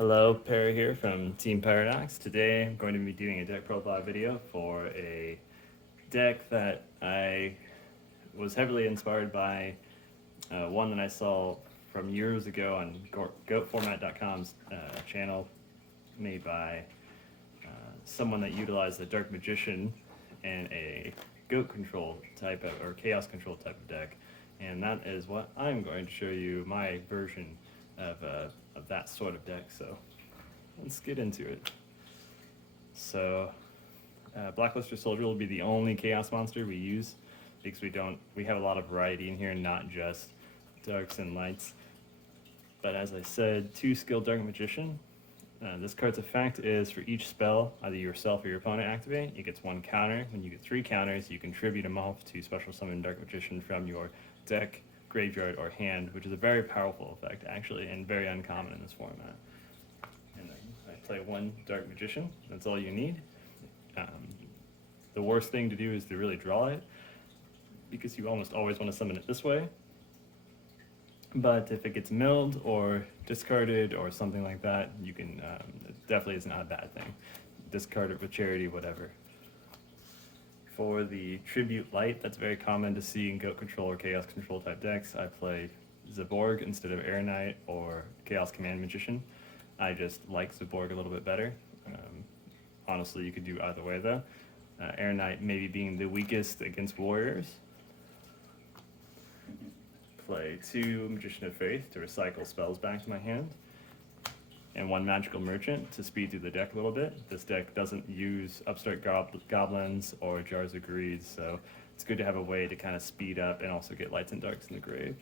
Hello, Perry here from Team Paradox. Today I'm going to be doing a deck profile video for a deck that I was heavily inspired by, one that I saw from years ago on GoatFormat.com's channel, made by someone that utilized a Dark Magician and a Goat control type of, or Chaos control type of deck, and that is what I'm going to show you my version of that sort of deck. So let's get into it. So Blackluster Soldier will be the only Chaos monster we use because we have a lot of variety in here, not just darks and lights. But as I said, 2 skilled Dark Magician. This card's effect is for each spell either yourself or your opponent activate, it gets 1 counter. When you get 3 counters, you contribute them off to special summon Dark Magician from your deck, graveyard, or hand, which is a very powerful effect actually, and very uncommon in this format. And then I play 1 Dark Magician, that's all you need. The worst thing to do is to really draw it, because you almost always want to summon it this way. But if it gets milled or discarded or something like that, you can, it definitely is not a bad thing. Discard it with charity, whatever. For the Tribute Light, that's very common to see in Goat Control or Chaos Control type decks. I play Zaborg instead of Air Knight or Chaos Command Magician. I just like Zaborg a little bit better. Honestly, you could do either way though. Air Knight maybe being the weakest against Warriors. Play 2 Magician of Faith to recycle spells back to my hand, and 1 Magical Merchant to speed through the deck a little bit. This deck doesn't use Upstart Goblins or Jars of Greed, so it's good to have a way to kind of speed up and also get lights and darks in the grave.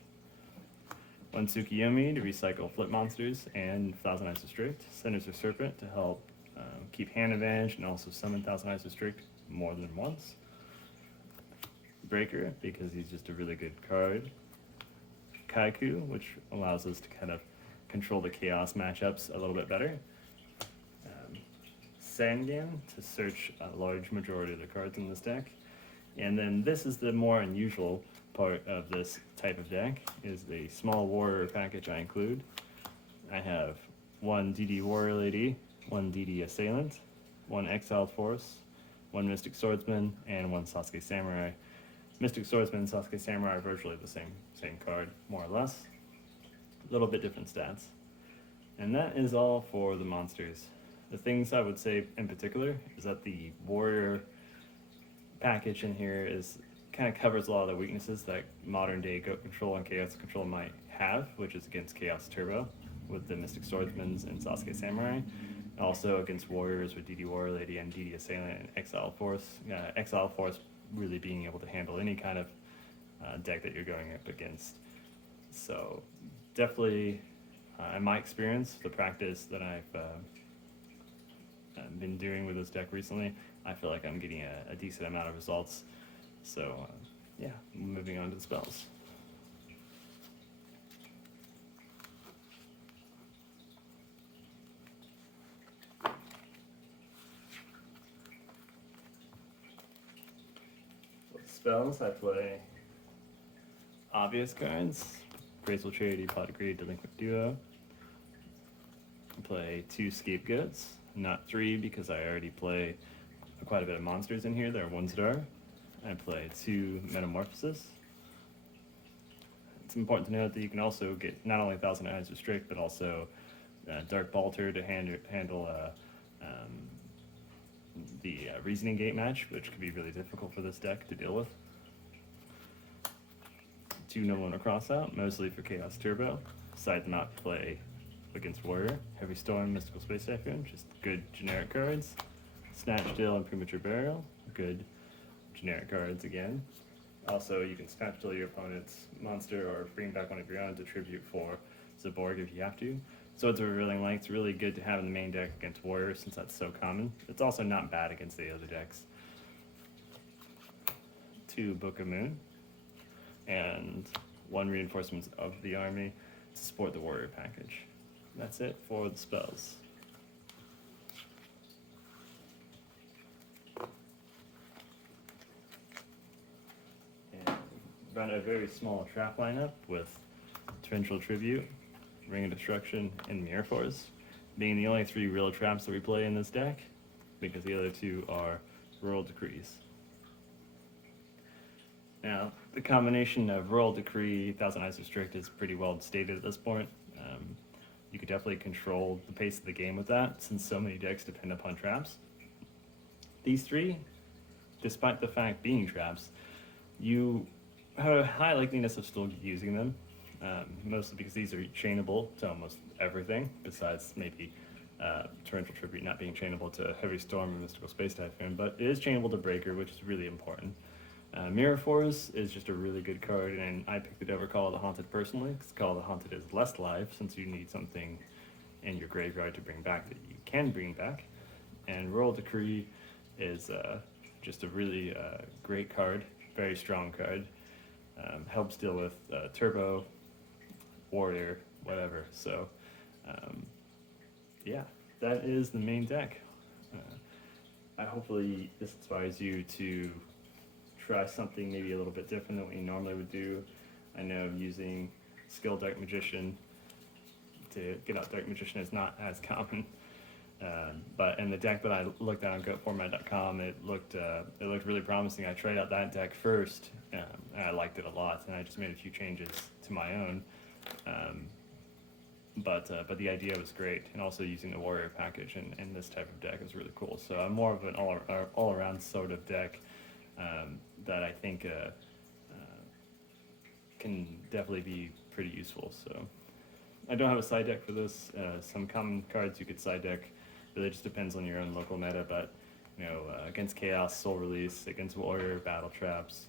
1 Tsukuyomi to recycle flip monsters, and Thousand Eyes Restrict. Sinister Serpent to help keep hand advantage and also summon Thousand Eyes Restrict more than once. Breaker, because he's just a really good card. Kycoo, which allows us to kind of control the chaos matchups a little bit better. Sangan to search a large majority of the cards in this deck. And then this is the more unusual part of this type of deck, is the small warrior package I include. I have 1 DD Warrior Lady, 1 DD Assailant, 1 Exiled Force, 1 Mystic Swordsman, and 1 Sasuke Samurai. Mystic Swordsman and Sasuke Samurai are virtually the same card, more or less. A little bit different stats. And that is all for the monsters. The things I would say in particular is that the warrior package in here is kind of covers a lot of the weaknesses that modern day Goat Control and Chaos Control might have, which is against Chaos Turbo with the Mystic Swordsmans and Sasuke Samurai. Also against Warriors with DD Warrior Lady and DD Assailant and Exiled Force. Exiled Force really being able to handle any kind of deck that you're going up against. So definitely, in my experience, the practice that I've been doing with this deck recently, I feel like I'm getting a decent amount of results. So yeah, moving on to the spells. Spells, I play obvious cards, Graceful Charity, Pot of Greed, Delinquent Duo. I play 2 Scapegoats, not 3 because I already play quite a bit of monsters in here. They're 1-star. I play 2 Metamorphosis. It's important to note that you can also get not only Thousand Eyes Restrict, but also Dark Bolter to handle the Reasoning Gate match, which could be really difficult for this deck to deal with. 2 Nobleman of Crossout, mostly for Chaos Turbo. Side them out to play against Warrior. Heavy Storm, Mystical Space Typhoon, just good generic cards. Snatch Steal and Premature Burial, good generic cards again. Also, you can Snatch Steal your opponent's monster or bring back one of your own to tribute for Zaborg if you have to. Swords of Revealing Light's really good to have in the main deck against Warriors since that's so common. It's also not bad against the other decks. 2 Book of Moon, and 1 Reinforcements of the Army to support the Warrior package. That's it for the spells. And run a very small trap lineup with Torrential Tribute, Ring of Destruction, and Mirror Force. being the only 3 real traps that we play in this deck, because the other 2 are Royal Decrees. Now, the combination of Royal Decree, Thousand Eyes Restrict is pretty well stated at this point. You could definitely control the pace of the game with that, since so many decks depend upon traps. These 3, despite the fact being traps, you have a high likeliness of still using them, mostly because these are chainable to almost everything, besides maybe Torrential Tribute not being chainable to Heavy Storm and Mystical Space Typhoon, but it is chainable to Breaker, which is really important. Mirror Force is just a really good card, and I picked it over Call of the Haunted personally, because Call of the Haunted is less live, since you need something in your graveyard to bring back that you can bring back. And Royal Decree is just a really great card, very strong card. Helps deal with Turbo, Warrior, whatever. So, yeah, that is the main deck. Hopefully this inspires you to try something maybe a little bit different than what you normally would do. I know using Skill Dark Magician to get out Dark Magician is not as common, but in the deck that I looked at on GoatFormat.com, it looked really promising. I tried out that deck first, and I liked it a lot, and I just made a few changes to my own. But the idea was great, and also using the Warrior package in this type of deck is really cool. So I'm more of an all-around sort of deck that I think can definitely be pretty useful. So I don't have a side deck for this. Some common cards you could side deck. Really just depends on your own local meta, but against Chaos, Soul Release, against Warrior, Battle Traps,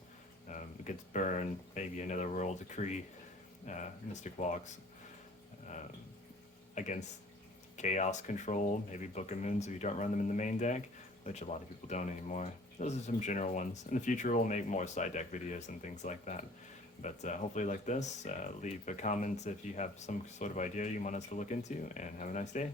against Burn, maybe another Royal Decree, Mystic Walks, against Chaos Control, maybe Book of Moons if you don't run them in the main deck, which a lot of people don't anymore. Those are some general ones. In the future, we'll make more side deck videos and things like that. But hopefully like this, leave a comment if you have some sort of idea you want us to look into, and have a nice day.